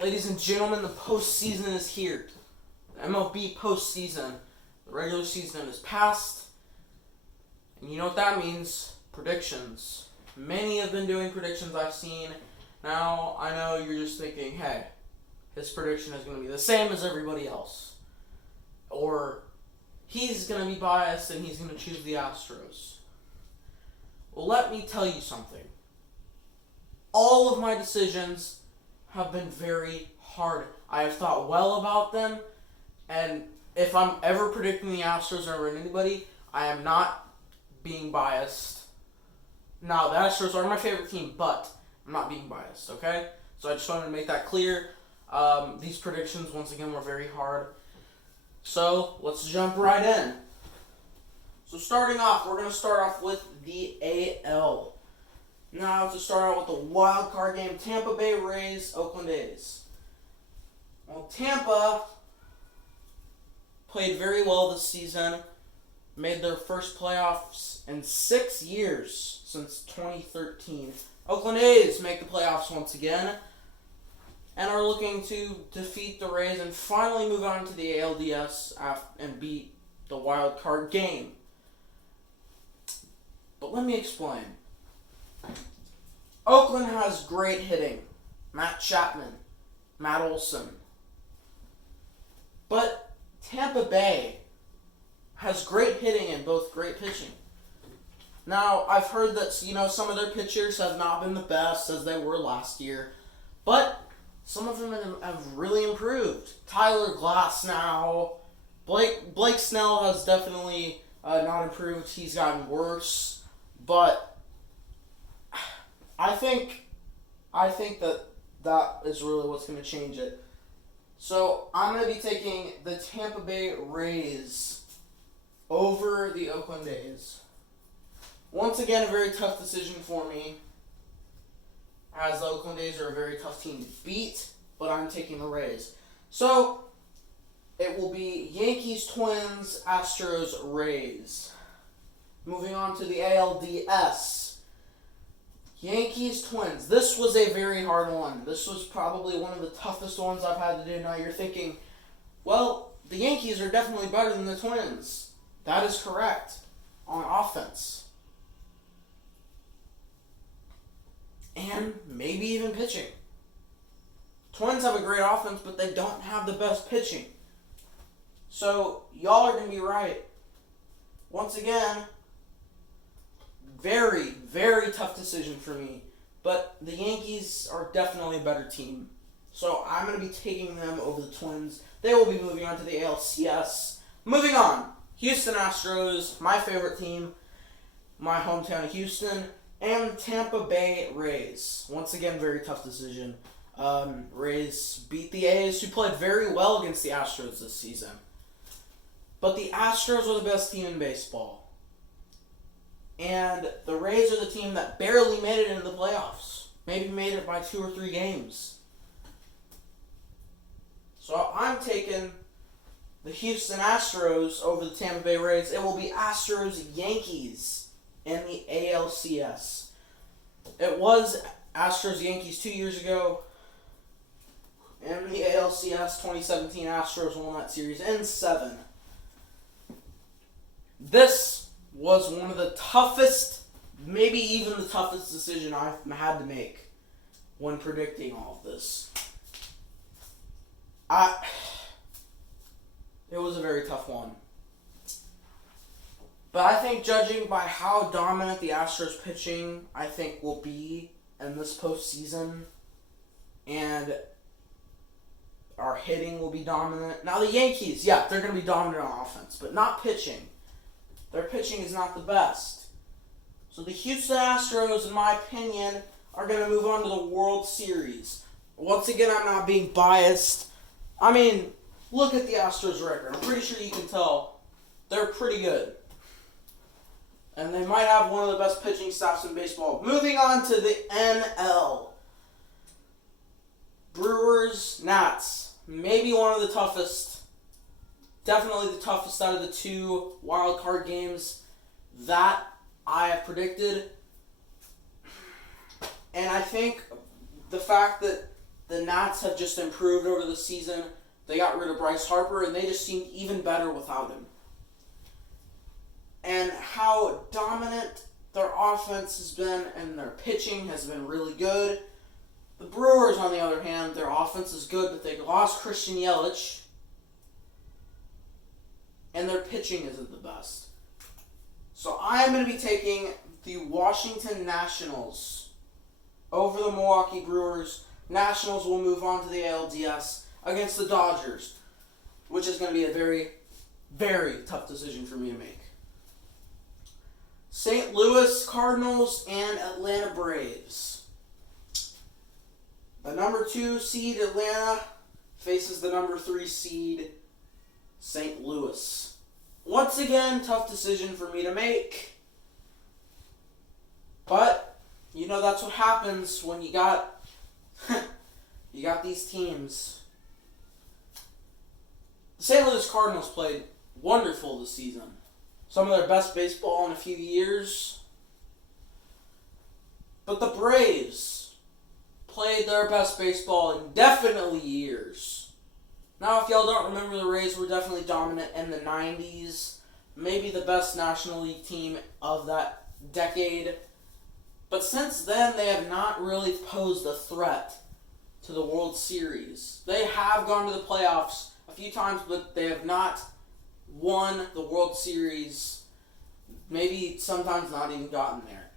Ladies and gentlemen, the postseason is here. The MLB postseason. The regular season is past. And you know what that means? Predictions. Many have been doing predictions I've seen. Now, I know you're just thinking, hey, his prediction is going to be the same as everybody else. Or he's going to be biased and he's going to choose the Astros. Well, let me tell you something. All of my decisions have been very hard. I have thought well about them, and if I'm ever predicting the Astros or anybody, I am not being biased. Now, the Astros are my favorite team, but I'm not being biased, okay? So I just wanted to make that clear. These predictions, once again, were very hard. So let's jump right in. So starting off, we're going to start off with the AL. Now, to start out with the wild card game, Tampa Bay Rays, Oakland A's. Well, Tampa played very well this season, made their first playoffs in 6 years since 2013. Oakland A's make the playoffs once again and are looking to defeat the Rays and finally move on to the ALDS and beat the wild card game. But let me explain. Oakland has great hitting. Matt Chapman, Matt Olson. But Tampa Bay has great hitting and both great pitching. Now, I've heard that, some of their pitchers have not been the best as they were last year, but some of them have really improved. Tyler Glass now. Blake Snell has definitely not improved. He's gotten worse, but I think that is really what's going to change it. So I'm going to be taking the Tampa Bay Rays over the Oakland A's. Once again, a very tough decision for me, as the Oakland A's are a very tough team to beat, but I'm taking the Rays. So it will be Yankees, Twins, Astros, Rays. Moving on to the ALDS. Yankees, Twins. This was a very hard one. This was probably one of the toughest ones I've had to do. Now you're thinking, well, the Yankees are definitely better than the Twins. That is correct on offense. And maybe even pitching. Twins have a great offense, but they don't have the best pitching. So, y'all are going to be right. Once again, very, very tough decision for me. But the Yankees are definitely a better team. So I'm going to be taking them over the Twins. They will be moving on to the ALCS. Moving on. Houston Astros, my favorite team. My hometown of Houston. And Tampa Bay Rays. Once again, very tough decision. Rays beat the A's, who played very well against the Astros this season. But the Astros are the best team in baseball. And the Rays are the team that barely made it into the playoffs. Maybe made it by 2 or 3 games. So I'm taking the Houston Astros over the Tampa Bay Rays. It will be Astros-Yankees in the ALCS. It was Astros-Yankees 2 years ago. In the ALCS 2017, Astros won that series in 7. This was one of the toughest, maybe even the toughest decision I've had to make when predicting all of this. It was a very tough one. But I think judging by how dominant the Astros pitching, I think, will be in this postseason, and our hitting will be dominant. Now the Yankees, yeah, they're going to be dominant on offense, but not pitching. Their pitching is not the best. So the Houston Astros, in my opinion, are going to move on to the World Series. Once again, I'm not being biased. I mean, look at the Astros record. I'm pretty sure you can tell they're pretty good. And they might have one of the best pitching staffs in baseball. Moving on to the NL. Brewers, Nats. Maybe one of the toughest. Definitely the toughest out of the 2 wild card games that I have predicted. And I think the fact that the Nats have just improved over the season. They got rid of Bryce Harper, and they just seemed even better without him. And how dominant their offense has been and their pitching has been really good. The Brewers, on the other hand, their offense is good, but they lost Christian Yelich, and their pitching isn't the best. So I am going to be taking the Washington Nationals over the Milwaukee Brewers. Nationals will move on to the ALDS against the Dodgers, which is going to be a very, very tough decision for me to make. St. Louis Cardinals and Atlanta Braves. The number 2 seed Atlanta faces the number 3 seed St. Louis. Once again, tough decision for me to make. But, that's what happens when you got these teams. The St. Louis Cardinals played wonderful this season. Some of their best baseball in a few years. But the Braves played their best baseball in definitely years. Now, if y'all don't remember, the Rays were definitely dominant in the 90s. Maybe the best National League team of that decade. But since then, they have not really posed a threat to the World Series. They have gone to the playoffs a few times, but they have not won the World Series. Maybe sometimes not even gotten there.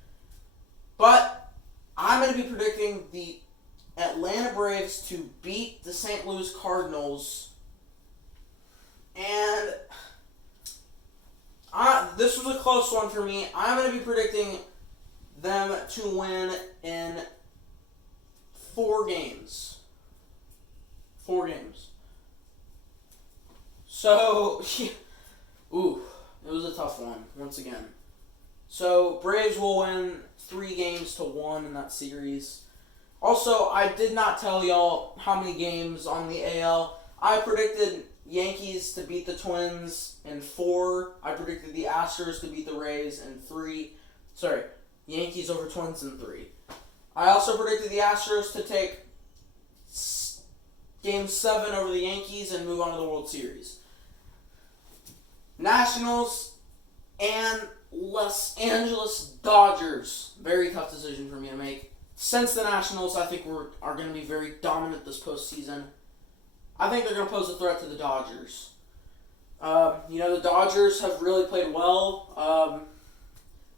But I'm going to be predicting the Atlanta Braves to beat the St. Louis Cardinals. And this was a close one for me. I'm going to be predicting them to win in 4 games. 4 games. So, ooh, it was a tough one, once again. So, Braves will win 3 games to 1 in that series. Also, I did not tell y'all how many games on the AL. I predicted Yankees to beat the Twins in 4. I predicted the Astros to beat the Rays in 3. Yankees over Twins in 3. I also predicted the Astros to take Game 7 over the Yankees and move on to the World Series. Nationals and Los Angeles Dodgers. Very tough decision for me to make. Since the Nationals, I think, are going to be very dominant this postseason. I think they're going to pose a threat to the Dodgers. The Dodgers have really played well.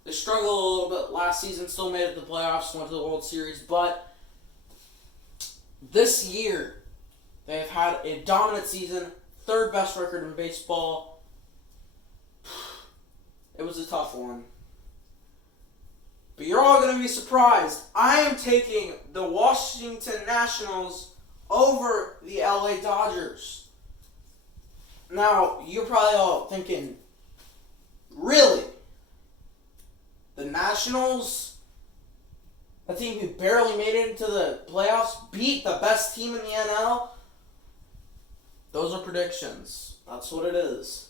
They struggled a little bit last season, still made it to the playoffs, went to the World Series, but this year they have had a dominant season, 3rd best record in baseball. It was a tough one. But you're all going to be surprised. I am taking the Washington Nationals over the LA Dodgers. Now, you're probably all thinking, really? The Nationals, a team who barely made it into the playoffs, beat the best team in the NL? Those are predictions. That's what it is.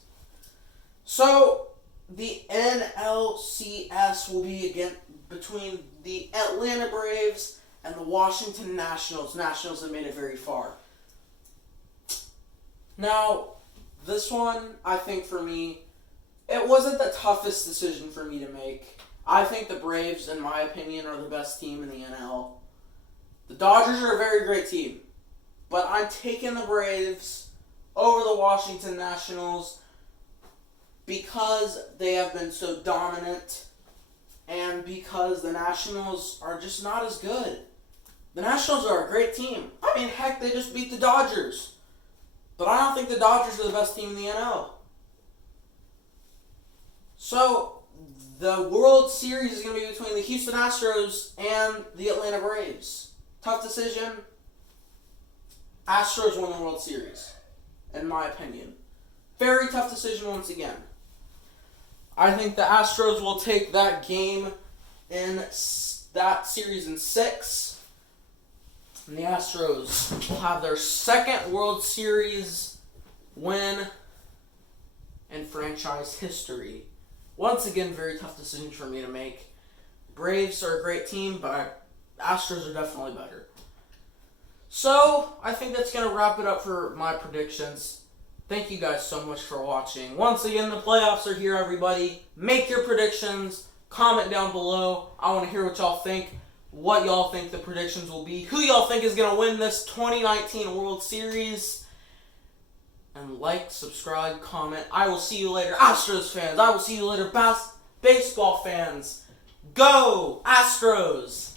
So, the NLCS will be again between the Atlanta Braves and the Washington Nationals. Nationals have made it very far. Now, this one, I think for me, it wasn't the toughest decision for me to make. I think the Braves, in my opinion, are the best team in the NL. The Dodgers are a very great team. But I'm taking the Braves over the Washington Nationals because they have been so dominant and because the Nationals are just not as good. The Nationals are a great team. I mean, heck, they just beat the Dodgers. But I don't think the Dodgers are the best team in the NL. So, the World Series is going to be between the Houston Astros and the Atlanta Braves. Tough decision. Astros won the World Series, in my opinion. Very tough decision once again. I think the Astros will take that game in that series in 6. And the Astros will have their 2nd World Series win in franchise history. Once again, very tough decision for me to make. Braves are a great team, but Astros are definitely better. So, I think that's going to wrap it up for my predictions. Thank you guys so much for watching. Once again, the playoffs are here, everybody. Make your predictions. Comment down below. I want to hear what y'all think. What y'all think the predictions will be. Who y'all think is going to win this 2019 World Series. And like, subscribe, comment. I will see you later, Astros fans. I will see you later, baseball fans. Go Astros!